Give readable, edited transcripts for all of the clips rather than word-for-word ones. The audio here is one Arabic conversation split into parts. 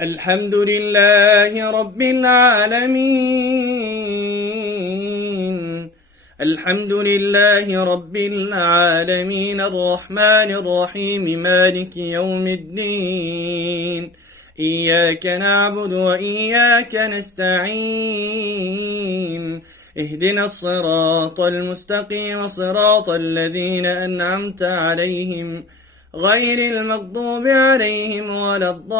الحمد لله رب العالمين. الحمد لله رب العالمين الرحمن الرحيم مالك يوم الدين. إياك نعبد وإياك نستعين. اهدنا الصراط المستقيم صراط الذين أنعمت عليهم غير المغضوب عليهم ولا الضالين.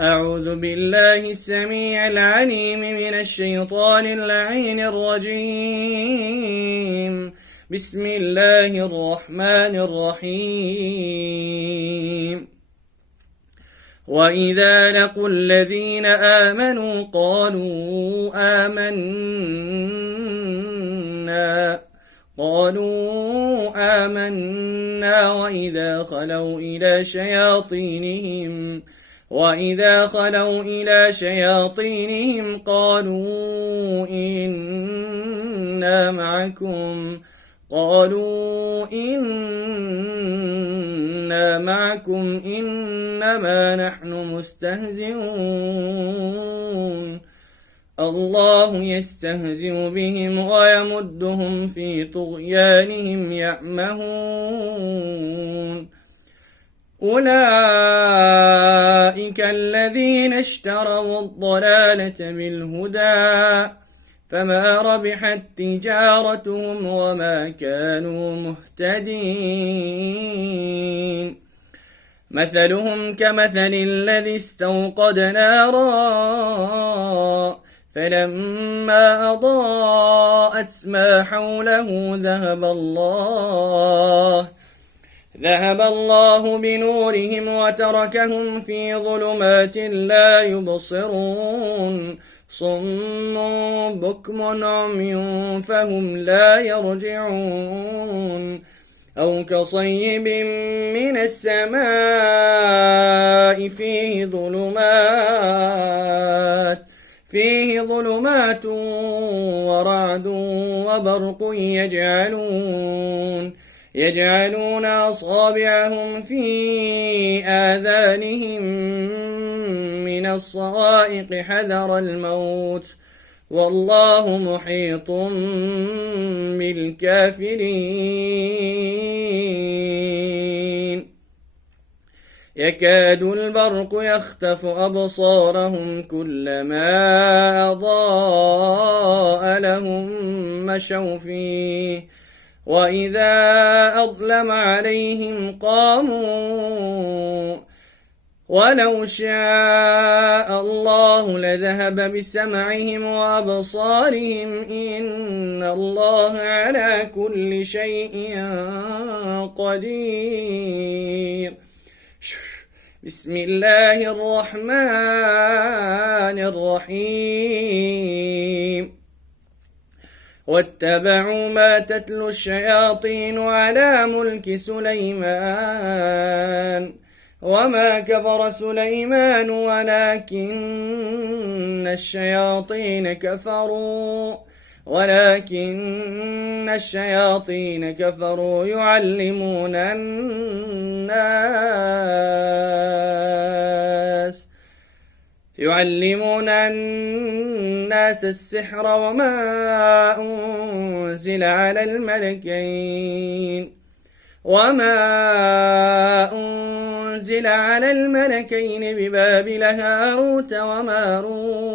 أعوذ بالله السميع العليم من الشيطان اللعين الرجيم. بسم الله الرحمن الرحيم. وإذا لقوا الذين آمنوا قالوا آمنا وإذا خلوا إلى شياطينهم قالوا إنا معكم إنما نحن مستهزئون. الله يستهزئ بهم ويمدهم في طغيانهم يعمهون. أولئك الذين اشتروا الضلالة بالهدى فما ربحت تجارتهم وما كانوا مهتدين. مثلهم كمثل الذي استوقد نارا فلما أضاءت ما حوله ذهب الله بنورهم وتركهم في ظلمات لا يبصرون. صم بكم عمي فهم لا يرجعون. أو كصيب من السماء فيه ظلمات ورعد وبرق يجعلون أصابعهم في آذانهم من الصواعق حذر الموت والله محيط بالكافرين. يكاد البرق يخطف أبصارهم كلما أضاء لهم مشوا فيه وإذا أظلم عليهم قاموا ولو شاء الله لذهب بسمعهم وأبصارهم إن الله على كل شيء قدير. بسم الله الرحمن الرحيم. واتبعوا ما تتلو الشياطين على ملك سليمان وما كفر سليمان ولكن الشياطين كفروا يعلمون الناس السحر وما أنزل على الملكين ببابل هاروت وماروت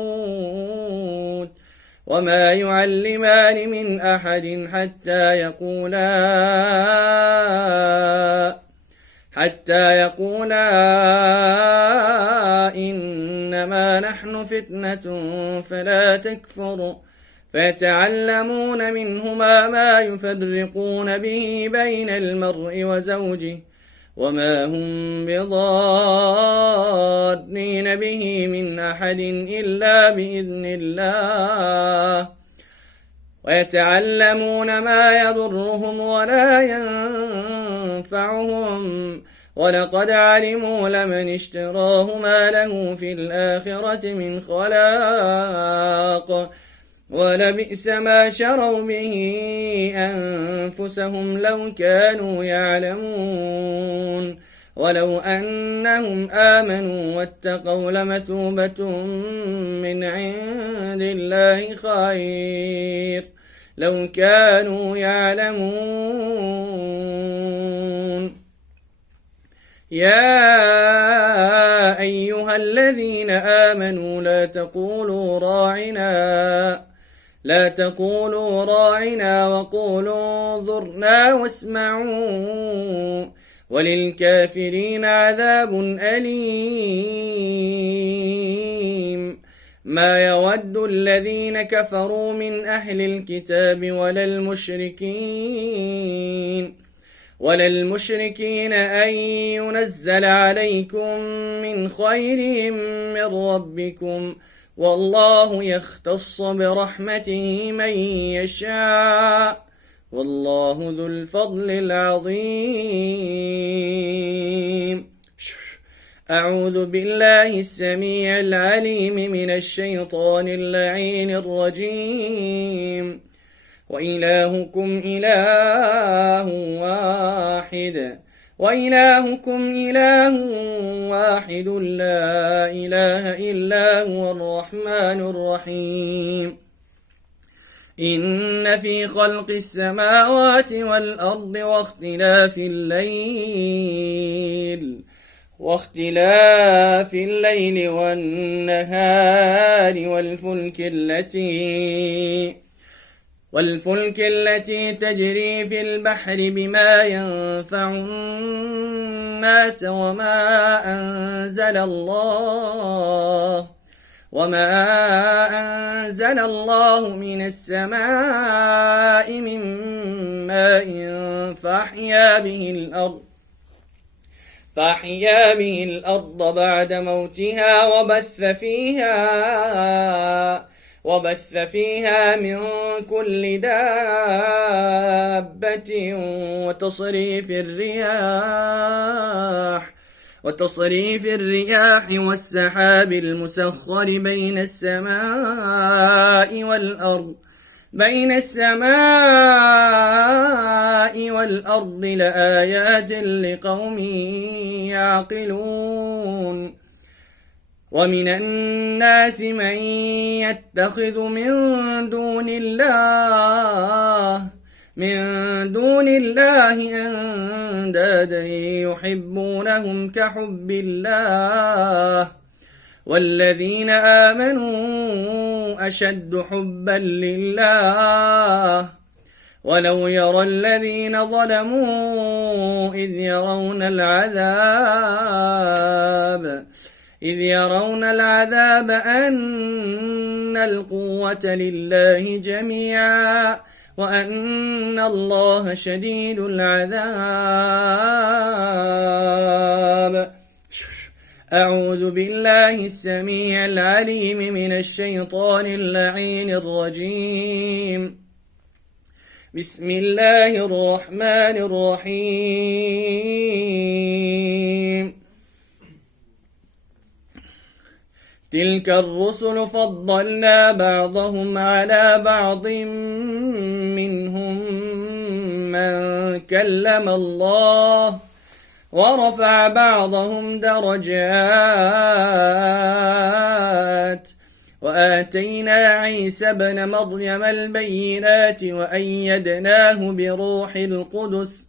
وما يعلمان من أحد حتى يقولا إنما نحن فتنة فلا تكفر فيتعلمون منهما ما يفرقون به بين المرء وزوجه وما هم بضارين به من أحد إلا بإذن الله ويتعلمون ما يضرهم ولا ينفعهم ولقد علموا لمن اشتراه ما له في الآخرة من خلاق ولبئس ما شروا به أنفسهم لو كانوا يعلمون ولو أنهم آمنوا واتقوا لمثوبة من عند الله خير لو كانوا يعلمون يا أيها الذين آمنوا لا تقولوا راعنا وقولوا انظرنا واسمعوا وللكافرين عذاب أليم ما يود الذين كفروا من أهل الكتاب ولا المشركين أن ينزل عليكم من خير من ربكم والله يختص برحمته من يشاء والله ذو الفضل العظيم أعوذ بالله السميع العليم من الشيطان اللعين الرجيم وإلهكم إله واحد لا إله إلا هو الرحمن الرحيم إن في خلق السماوات والأرض واختلاف الليل والنهار والفلك التي تجري في البحر بما ينفع الناس وما أنزل الله من السماء من ماء فأحيا به الأرض بعد موتها وبث فيها من كل دابة وتصريف الرياح والسحاب المسخر بين السماء والأرض لآيات لقوم يعقلون ومن الناس من يتخذ من دون الله أندادا يحبونهم كحب الله والذين آمنوا أشد حبا لله ولو يرى الذين ظلموا إذ يرون العذاب أن القوة لله جميعا وأن الله شديد العذاب أعوذ بالله السميع العليم من الشيطان اللعين الرجيم بسم الله الرحمن الرحيم تلك الرسل فضلنا بعضهم على بعض منهم من كلم الله ورفع بعضهم درجات وآتينا عيسى ابن مريم البينات وأيدناه بروح القدس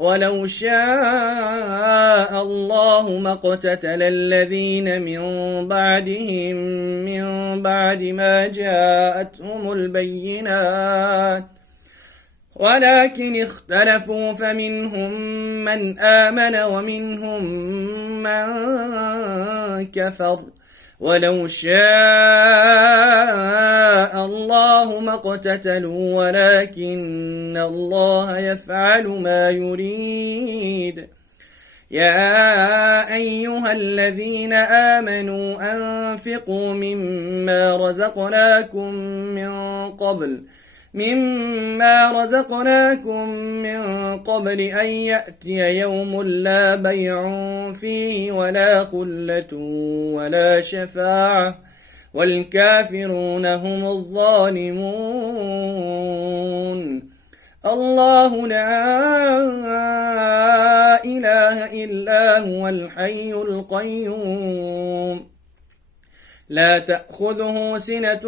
ولو شاء الله ما اقتتل الذين من بعدهم من بعد ما جاءتهم البينات ولكن اختلفوا فمنهم من آمن ومنهم من كفر ولو شاء الله ما اقتتلوا ولكن الله يفعل ما يريد يا أيها الذين آمنوا أنفقوا مما رزقناكم من قبل أن يأتي يوم لا بيع فيه ولا خلة ولا شفاعة والكافرون هم الظالمون. الله لا إله إلا هو الحي القيوم لا تأخذه سنة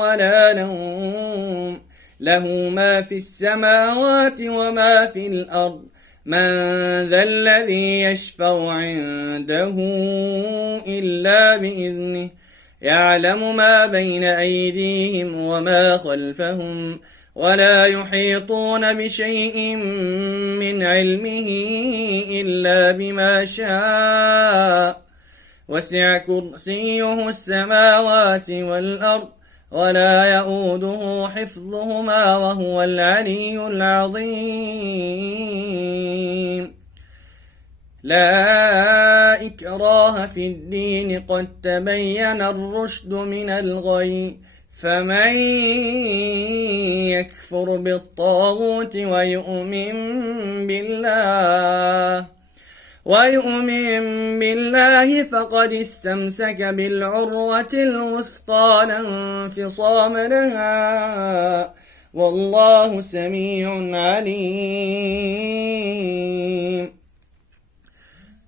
ولا نوم له ما في السماوات وما في الأرض من ذا الذي يشفع عنده إلا بإذنه يعلم ما بين أيديهم وما خلفهم ولا يحيطون بشيء من علمه إلا بما شاء وسع كرسيه السماوات والأرض ولا يؤوده حفظهما وهو العلي العظيم. لا إكراه في الدين قد تبين الرشد من الغي فمن يكفر بالطاغوت ويؤمن بالله فقد استمسك بالعروة الوثقى لا انفصام لها والله سميع عليم.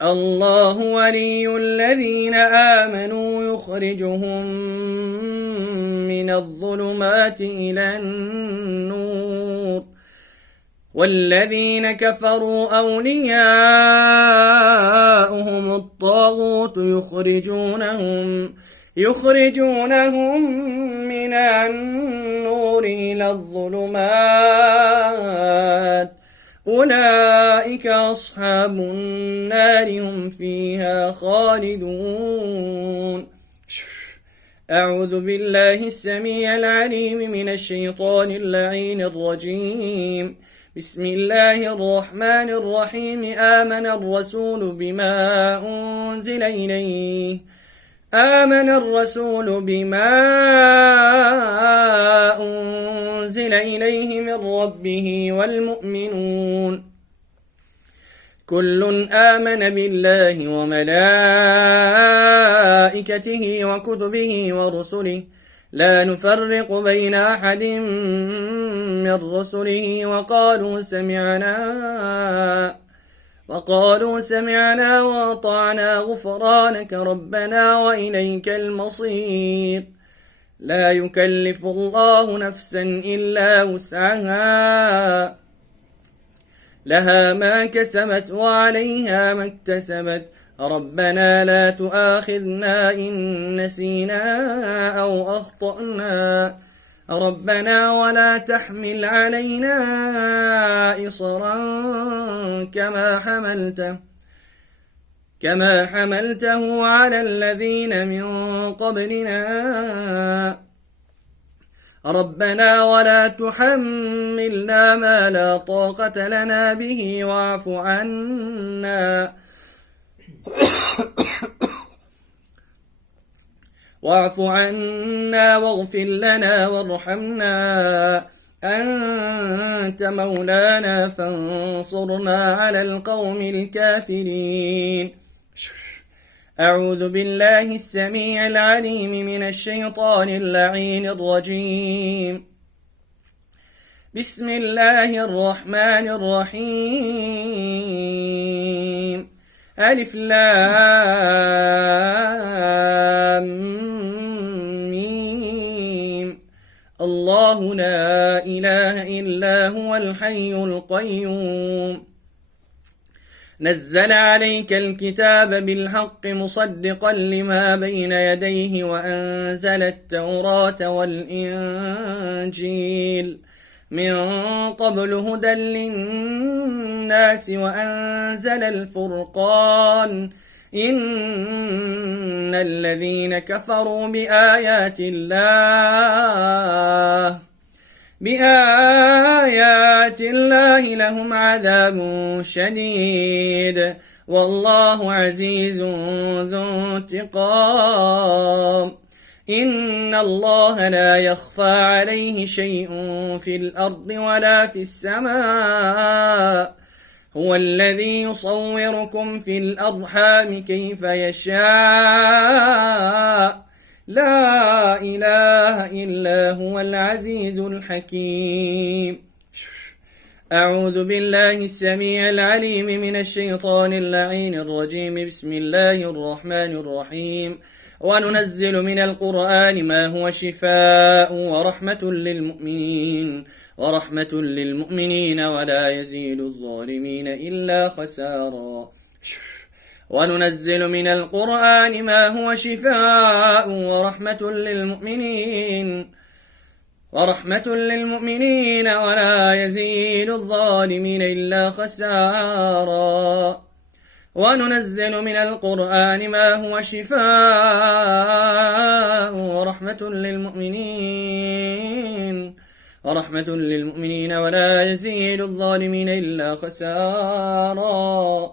الله ولي الذين آمنوا يخرجهم من الظلمات إلى النور والذين كفروا أولياؤهم الطاغوت يخرجونهم من النور إلى الظلمات أولئك أصحاب النار هم فيها خالدون. أعوذ بالله السميع العليم من الشيطان اللعين الرجيم. بسم الله الرحمن الرحيم. آمن الرسول بما أنزل إليه من ربه والمؤمنون كل آمن بالله وملائكته وكتبه ورسله لا نفرق بين أحد من رسله وقالوا سمعنا وأطعنا غفرانك ربنا وإليك المصير. لا يكلف الله نفسا إلا وسعها لها ما كسبت وعليها ما اكتسبت ربنا لا تؤاخذنا إن نسينا أو أخطأنا ربنا ولا تحمل علينا إصرا كما حملته على الذين من قبلنا ربنا ولا تحملنا ما لا طاقة لنا به واعف عنا واغفر لنا وارحمنا أنت مولانا فانصرنا على القوم الكافرين. أعوذ بالله السميع العليم من الشيطان اللعين الرجيم. بسم الله الرحمن الرحيم. ألف لام ميم. الله لا إله إلا هو الحي القيوم نزل عليك الكتاب بالحق مصدقا لما بين يديه وأنزل التوراة والإنجيل من قبل هدى للناس وأنزل الفرقان إن الذين كفروا بآيات الله لهم عذاب شديد والله عزيز ذو انتقام. إن الله لا يخفى عليه شيء في الأرض ولا في السماء هو الذي يصوركم في الأرحام كيف يشاء لا إله إلا هو العزيز الحكيم. أعوذ بالله السميع العليم من الشيطان اللعين الرجيم. بسم الله الرحمن الرحيم. وننزل من القرآن ما هو شفاء ورحمة للمؤمنين ولا يزيد الظالمين إلا خسارا. وننزل من القرآن ما هو شفاء ورحمة للمؤمنين ولا يزيد الظالمين إلا خسارا. وننزل من القرآن ما هو شفاء ورحمة للمؤمنين ولا يزيد الظالمين إلا خسارا.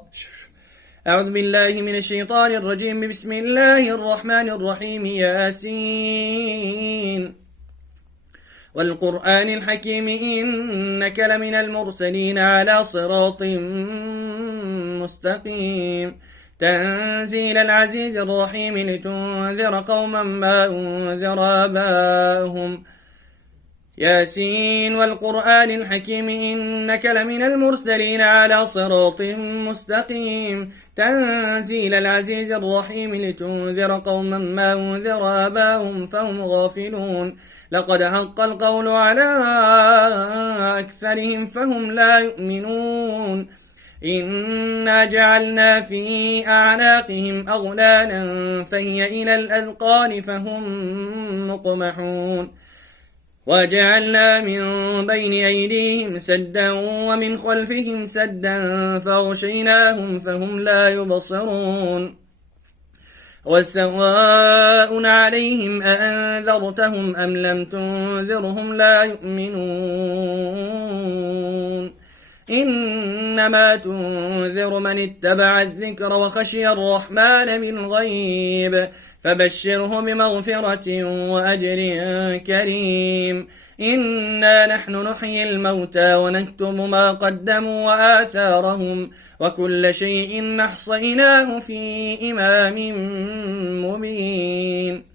أعوذ بالله من الشيطان الرجيم. بسم الله الرحمن الرحيم. ياسين والقرآن الحكيم إنك لمن المرسلين على صراط مستقيم. تنزيل العزيز الرحيم لتنذر قوما ما أنذر آباؤهم. ياسين والقرآن الحكيم إنك لمن المرسلين على صراط مستقيم. تنزيل العزيز الرحيم لتنذر قوما ما أنذر آباؤهم فهم غافلون. لقد حق القول على أكثرهم فهم لا يؤمنون. إنا جعلنا في أعناقهم أغلالا فهي إلى الأذقان فهم مقمحون. وجعلنا من بين أيديهم سدا ومن خلفهم سدا فغشيناهم فهم لا يبصرون. وسواء عليهم أأنذرتهم أم لم تنذرهم لا يؤمنون. إنما تنذر من اتبع الذكر وخشي الرحمن بالغيب فبشره بمغفرة وأجر كريم. إنا نحن نحيي الموتى ونكتب ما قدموا وآثارهم وكل شيء نحصيناه في إمام مبين.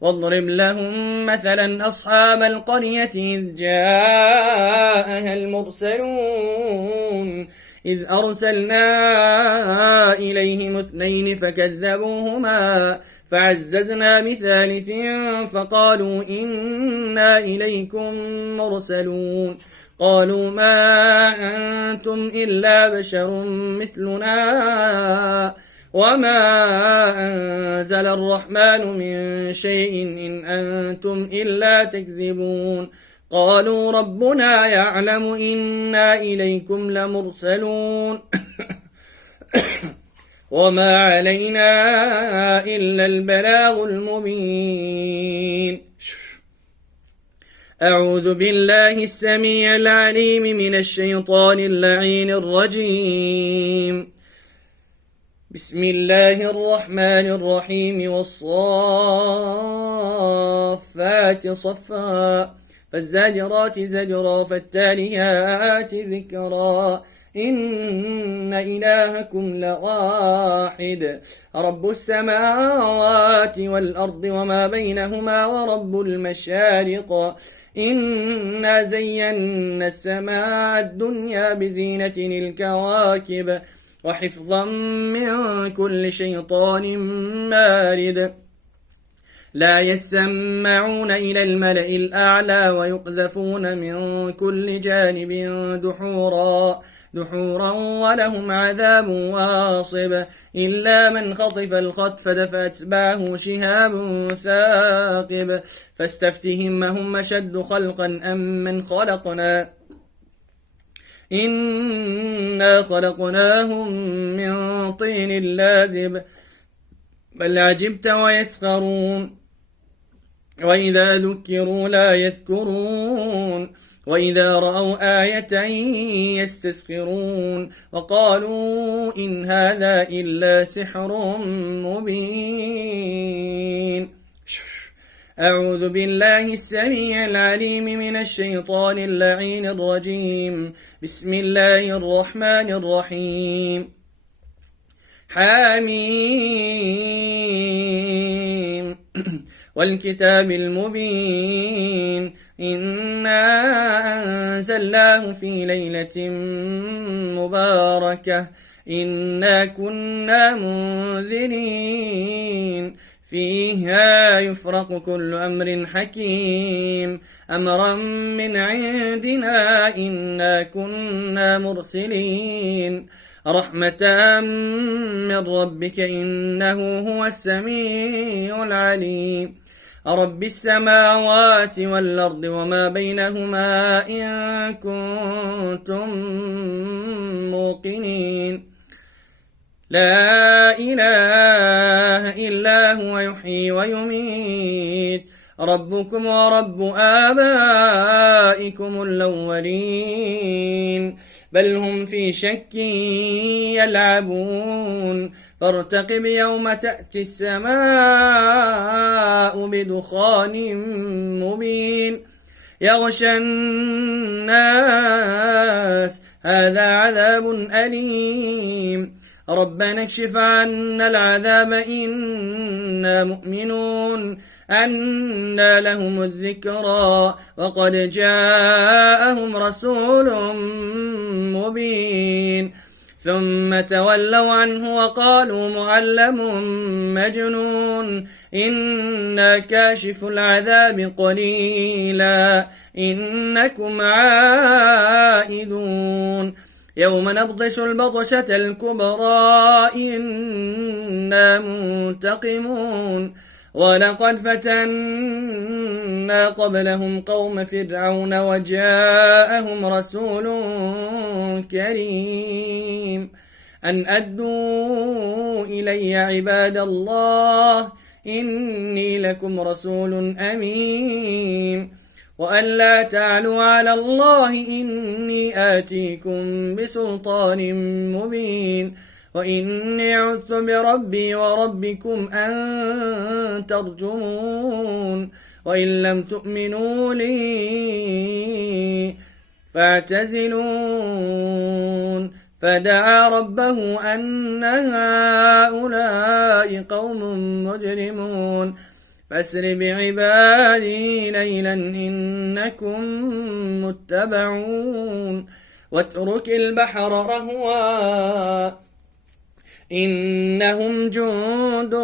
واضرب لهم مثلا أصحاب القرية إذ جاءها المرسلون إذ أرسلنا إليهم 2 فكذبوهما فعززنا بثالث فقالوا إنا إليكم مرسلون. قالوا ما أنتم إلا بشر مثلنا وما أنزل الرحمن من شيء إن أنتم إلا تكذبون. قالوا ربنا يعلم إنا إليكم لمرسلون وما علينا إلا البلاغ المبين. أعوذ بالله السميع العليم من الشيطان اللعين الرجيم. بسم الله الرحمن الرحيم. والصافات صفا فالزاجرات زجرا فالتاليات ذكرا. إن إلهكم لواحد رب السماوات والأرض وما بينهما ورب المشارق. إنا زينا السماء الدنيا بزينة الكواكب وحفظا من كل شيطان مارد. لا يسمعون إلى الملأ الأعلى ويقذفون من كل جانب دحورا ولهم عذاب واصب. إلا من خطف الخطفة فأتبعه شهاب ثاقب. فاستفتهم هم أشد خلقا أم من خلقنا إنا خلقناهم من طين لازب بل عجبت ويسخرون. وإذا ذكروا لا يذكرون وإذا رأوا آية يستسخرون وقالوا إن هذا إلا سحر مبين. أعوذ بالله السميع العليم من الشيطان اللعين الرجيم. بسم الله الرحمن الرحيم. حميم والكتاب المبين إنا أنزلناه في ليلة مباركة إنا كنا منذرين فيها يفرق كل أمر حكيم أمرا من عندنا إنا كنا مرسلين رحمة من ربك إنه هو السميع العليم رب السماوات والأرض وما بينهما إن كنتم موقنين لا إله إلا هو يحيي ويميت ربكم ورب آبائكم الأولين بل هم في شك يلعبون فارتقب يوم تأتي السماء بدخان مبين يغشى الناس هذا عذاب أليم ربنا اكشف عنا العذاب إنا مؤمنون أنى لهم الذكرى وقد جاءهم رسول مبين ثم تولوا عنه وقالوا معلم مجنون إنا كاشف العذاب قليلا إنكم عائدون يوم نبطش البطشة الكبرى إنا منتقمون ولقد فتنا قبلهم قوم فرعون وجاءهم رسول كريم أن أدوا إلي عباد الله إني لكم رسول أمين وأن لا تعلوا على الله إني آتيكم بسلطان مبين وإني عذت بربي وربكم أن ترجمون وإن لم تؤمنوا لي فاعتزلون فدعا ربه أن هؤلاء قوم مجرمون فاسر بعبادي ليلا إنكم متبعون واترك البحر رهوا إنهم جند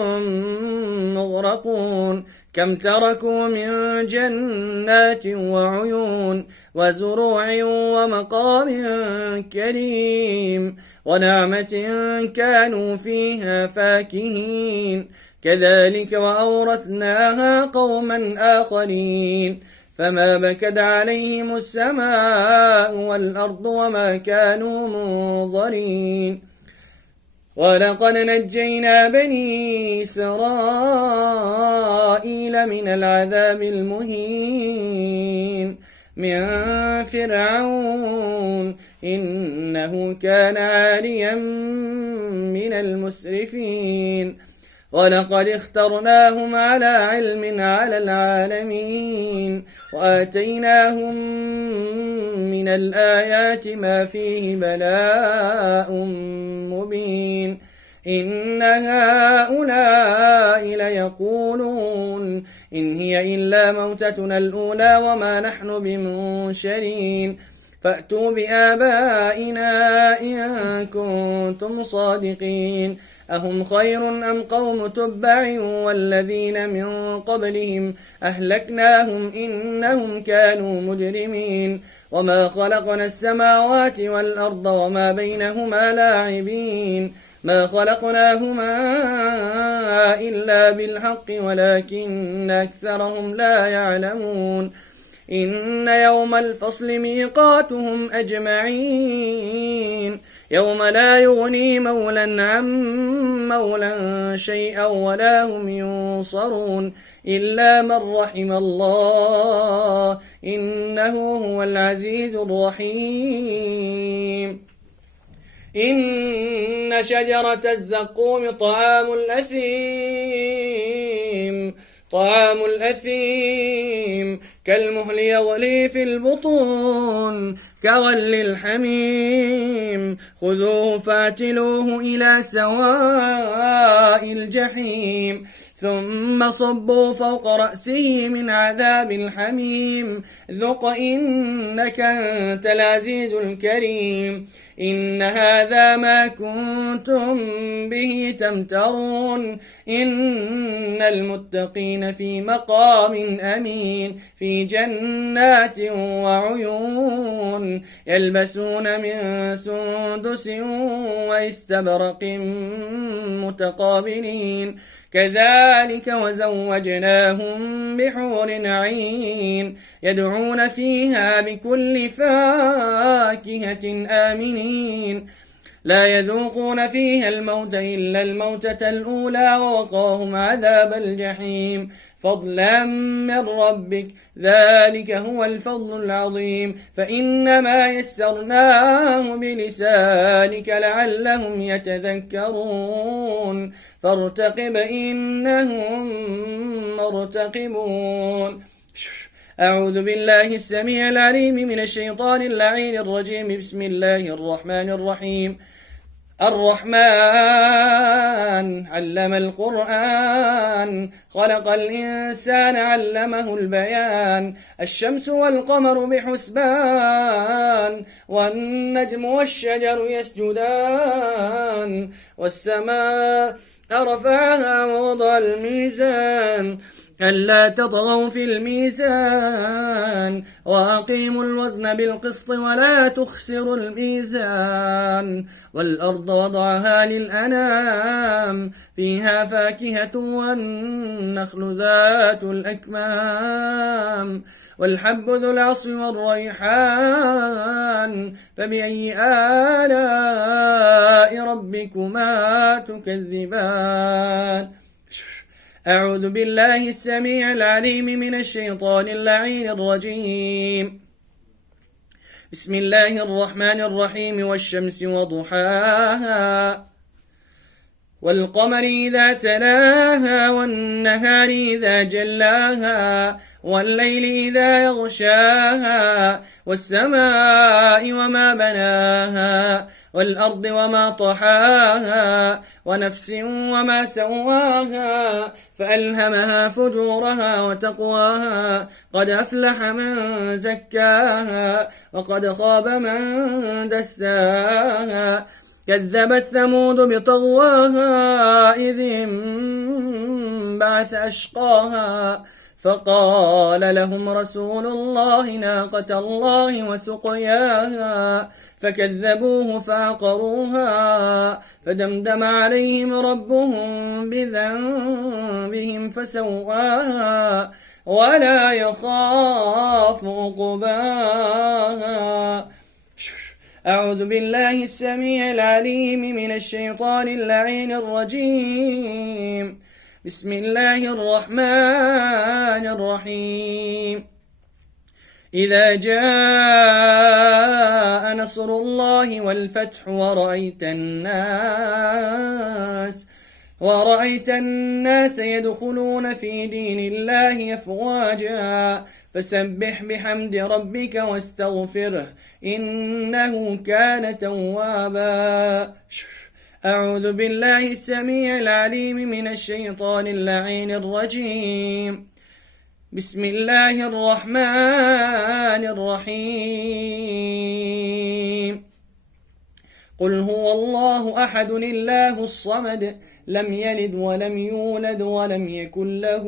مغرقون كم تركوا من جنات وعيون وزروع ومقام كريم ونعمة كانوا فيها فاكهين كذلك وأورثناها قوما آخرين فما بكت عليهم السماء والأرض وما كانوا منظرين ولقد نجينا بني إسرائيل من العذاب المهين من فرعون إنه كان عاليا من المسرفين ولقد اخترناهم على علم على العالمين وآتيناهم من الآيات ما فيه بلاء مبين إن هؤلاء ليقولون إن هي إلا موتتنا الأولى وما نحن بمنشرين فأتوا بآبائنا إن كنتم صادقين أهم خير أم قوم تبع والذين من قبلهم أهلكناهم إنهم كانوا مجرمين وما خلقنا السماوات والأرض وما بينهما لاعبين ما خلقناهما إلا بالحق ولكن أكثرهم لا يعلمون إن يوم الفصل ميقاتهم أجمعين يوم لا يغني مولا عن مولا شيئا ولا هم ينصرون إلا من رحم الله إنه هو العزيز الرحيم إن شجرة الزقوم طعام الأثيم كالمهل يغلي في البطون كغل الحميم خذوه فاعتلوه إلى سواء الجحيم ثم صبوا فوق رأسه من عذاب الحميم ذق إنك أنت العزيز الكريم إن هذا ما كنتم به تمترون إن المتقين في مقام أمين في جنات وعيون يلبسون من سندس واستبرق متقابلين كذلك وزوجناهم بحور عين يدعون فيها بكل فاكهة آمنين لا يذوقون فيها الموت إلا الموتة الأولى ووقاهم عذاب الجحيم فضلا من ربك ذلك هو الفضل العظيم فإنما يسرناه بلسانك لعلهم يتذكرون فارتقب إنهم مرتقبون أعوذ بالله السميع العليم من الشيطان اللعين الرجيم بسم الله الرحمن الرحيم الرحمن علم القرآن خلق الإنسان علمه البيان الشمس والقمر بحسبان والنجم والشجر يسجدان والسماء رفعها ووضع الميزان ألا تطغوا في الميزان وأقيموا الوزن بالقسط ولا تخسروا الميزان والأرض وضعها للأنام فيها فاكهة والنخل ذات الأكمام والحب ذو العصف والريحان فبأي آلاء ربكما تكذبان أعوذ بالله السميع العليم من الشيطان اللعين الرجيم بسم الله الرحمن الرحيم والشمس وضحاها والقمر إذا تلاها والنهار إذا جلاها والليل إذا يغشاها والسماء وما بناها والأرض وما طحاها ونفس وما سواها فألهمها فجورها وتقواها قد أفلح من زكاها وقد خاب من دساها كذبت ثمود بطغواها إذ انبعث أشقاها فقال لهم رسول الله ناقة الله وسقياها فكذبوه فعقروها فدمدم عليهم ربهم بذنبهم فسواها ولا يخاف عقباها أعوذ بالله السميع العليم من الشيطان اللعين الرجيم بسم الله الرحمن الرحيم إذا جاء نصر الله والفتح ورأيت الناس يدخلون في دين الله أفواجا فسبح بحمد ربك واستغفره إنه كان توابا أعوذ بالله السميع العليم من الشيطان اللعين الرجيم بسم الله الرحمن الرحيم قل هو الله أحد الله الصمد لم يلد ولم يولد ولم يكن له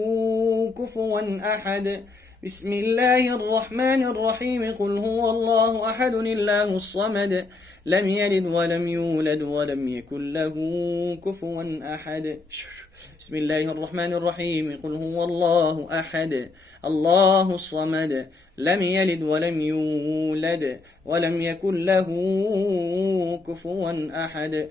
كفوا أحد بسم الله الرحمن الرحيم قل هو الله أحد الله الصمد لم يلد ولم يولد ولم يكن له كفوا أحد بسم الله الرحمن الرحيم قل هو الله أحد الله الصمد لم يلد ولم يولد ولم يكن له كفوا أحد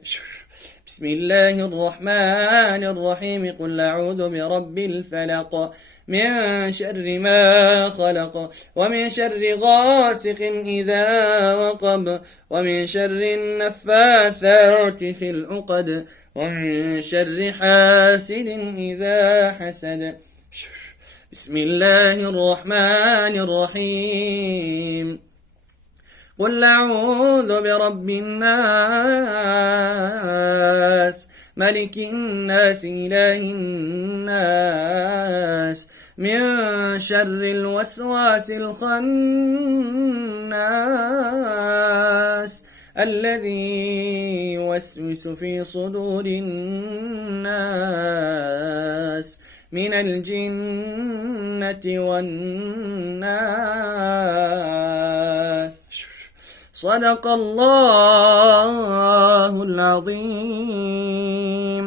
بسم الله الرحمن الرحيم قل أعوذ برب الفلق من شر ما خلق ومن شر غاسق إذا وقب ومن شر النفاثات في العقد ومن شر حاسد إذا حسد بسم الله الرحمن الرحيم قل أعوذ برب الناس ملك الناس إله الناس من شر الوسواس الخناس الذي يوسوس في صدور الناس من الجنة والناس. صدق الله العظيم.